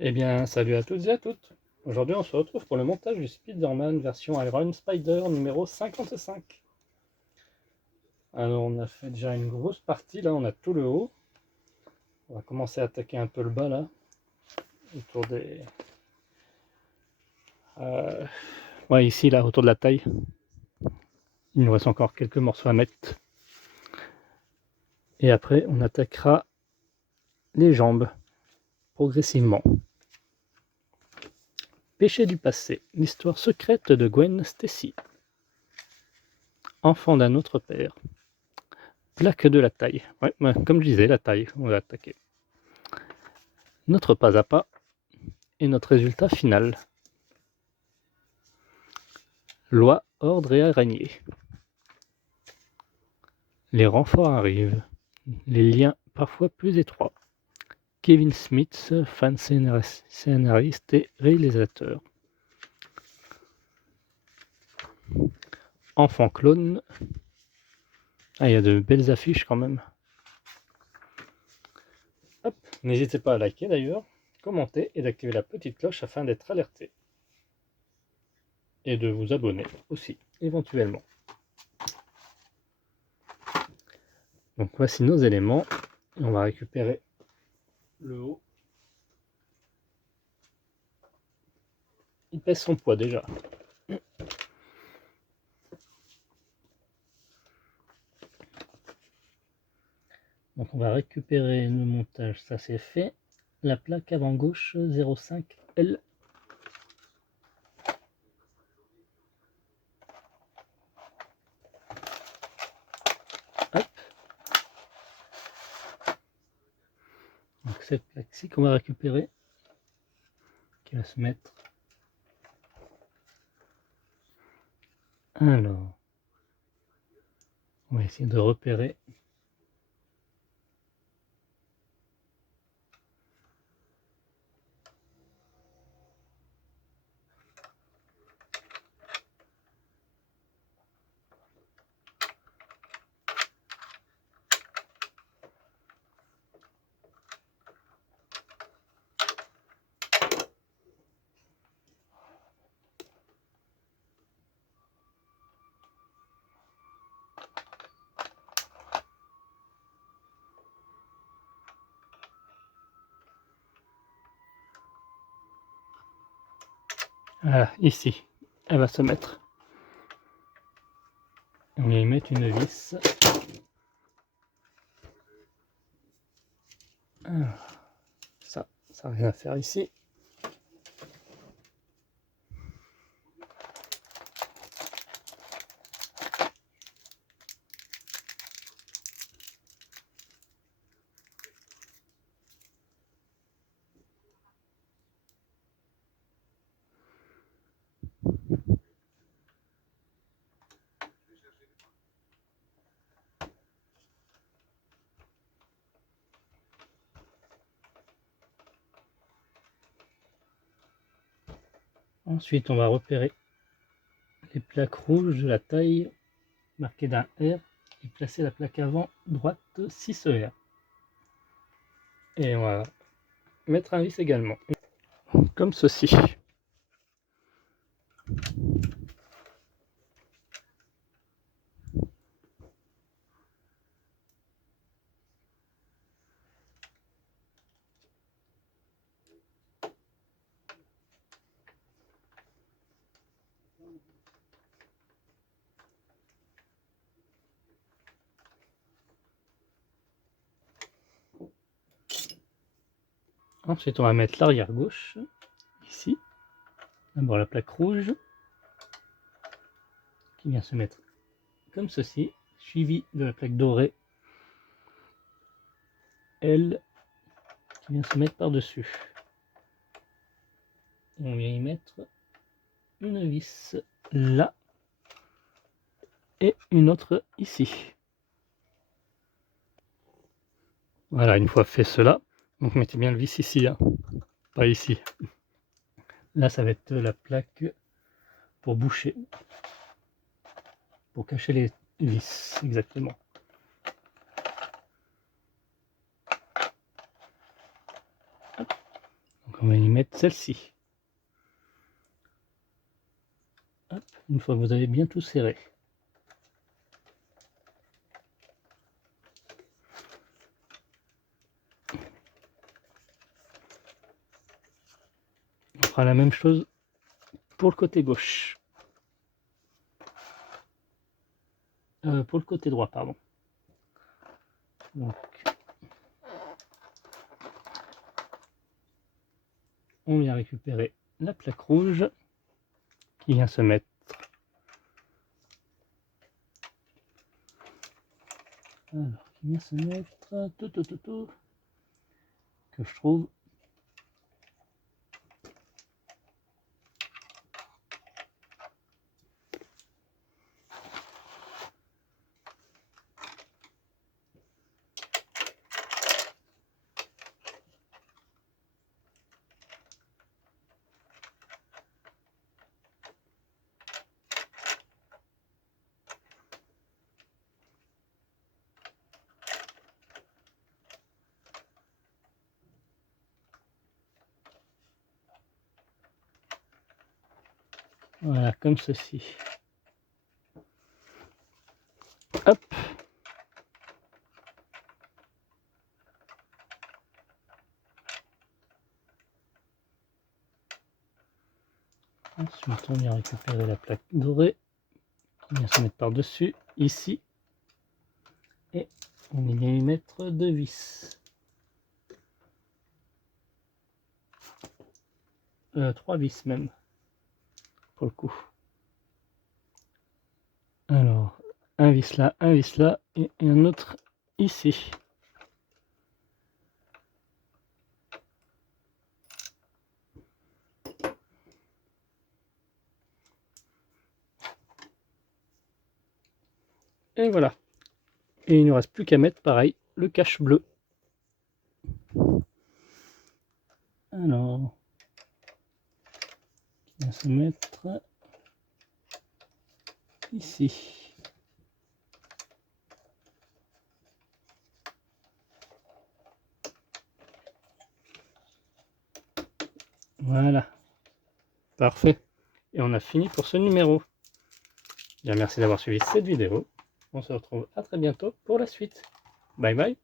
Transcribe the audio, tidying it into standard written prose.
Eh bien, salut à toutes et à toutes. Aujourd'hui, on se retrouve pour le montage du Spider-Man version Iron Spider numéro 55. Alors, on a fait déjà une grosse partie, là, on a tout le haut. On va commencer à attaquer un peu le bas, là, autour des... Ouais, ici, là, autour de la taille. Il nous reste encore quelques morceaux à mettre. Et après, on attaquera les jambes, progressivement. Péché du passé, l'histoire secrète de Gwen Stacy. Enfant d'un autre père. Plaque de la taille. Ouais, comme je disais, la taille, on va attaquer. Notre pas à pas et notre résultat final. Loi, ordre et araignée. Les renforts arrivent. Les liens parfois plus étroits. Kevin Smith, fan scénariste et réalisateur. Enfant clone. Ah, il y a de belles affiches quand même. Hop, n'hésitez pas à liker d'ailleurs, commenter et d'activer la petite cloche afin d'être alerté. Et de vous abonner aussi, éventuellement. Donc voici nos éléments. On va récupérer le haut. Il pèse son poids déjà. Donc on va récupérer le montage, ça c'est fait. La plaque avant gauche 05L. Hop. Donc cette plaque-ci qu'on va récupérer, qui va se mettre. Alors, on va essayer de repérer. Voilà, ici, elle va se mettre. On va y mettre une vis. Alors, ça n'a rien à faire ici. Ensuite, on va repérer les plaques rouges de la taille marquées d'un R et placer la plaque avant droite 6R. Et on va mettre un vis également, comme ceci. Ensuite, on va mettre l'arrière gauche, ici. D'abord la plaque rouge, qui vient se mettre comme ceci, suivi de la plaque dorée, L, qui vient se mettre par-dessus. On vient y mettre une vis là, et une autre ici. Voilà, une fois fait cela, donc mettez bien le vis ici, hein, pas ici. Là, ça va être la plaque pour boucher, pour cacher les vis, exactement. Donc on va y mettre celle-ci. Hop, une fois que vous avez bien tout serré. On fera la même chose pour le côté gauche. Pour le côté droit, pardon. Donc, on vient récupérer la plaque rouge qui vient se mettre. Alors, qui vient se mettre tout, que je trouve. Voilà, comme ceci. Hop. Ensuite, on vient récupérer la plaque dorée. On vient se mettre par-dessus, ici. Et on vient y mettre 2 vis. 3 vis même, pour le coup. Alors, un vis là et un autre ici. Et voilà. Et il ne reste plus qu'à mettre pareil le cache bleu. Alors, on va se mettre ici. Voilà. Parfait. Et on a fini pour ce numéro. Bien, merci d'avoir suivi cette vidéo. On se retrouve à très bientôt pour la suite. Bye bye.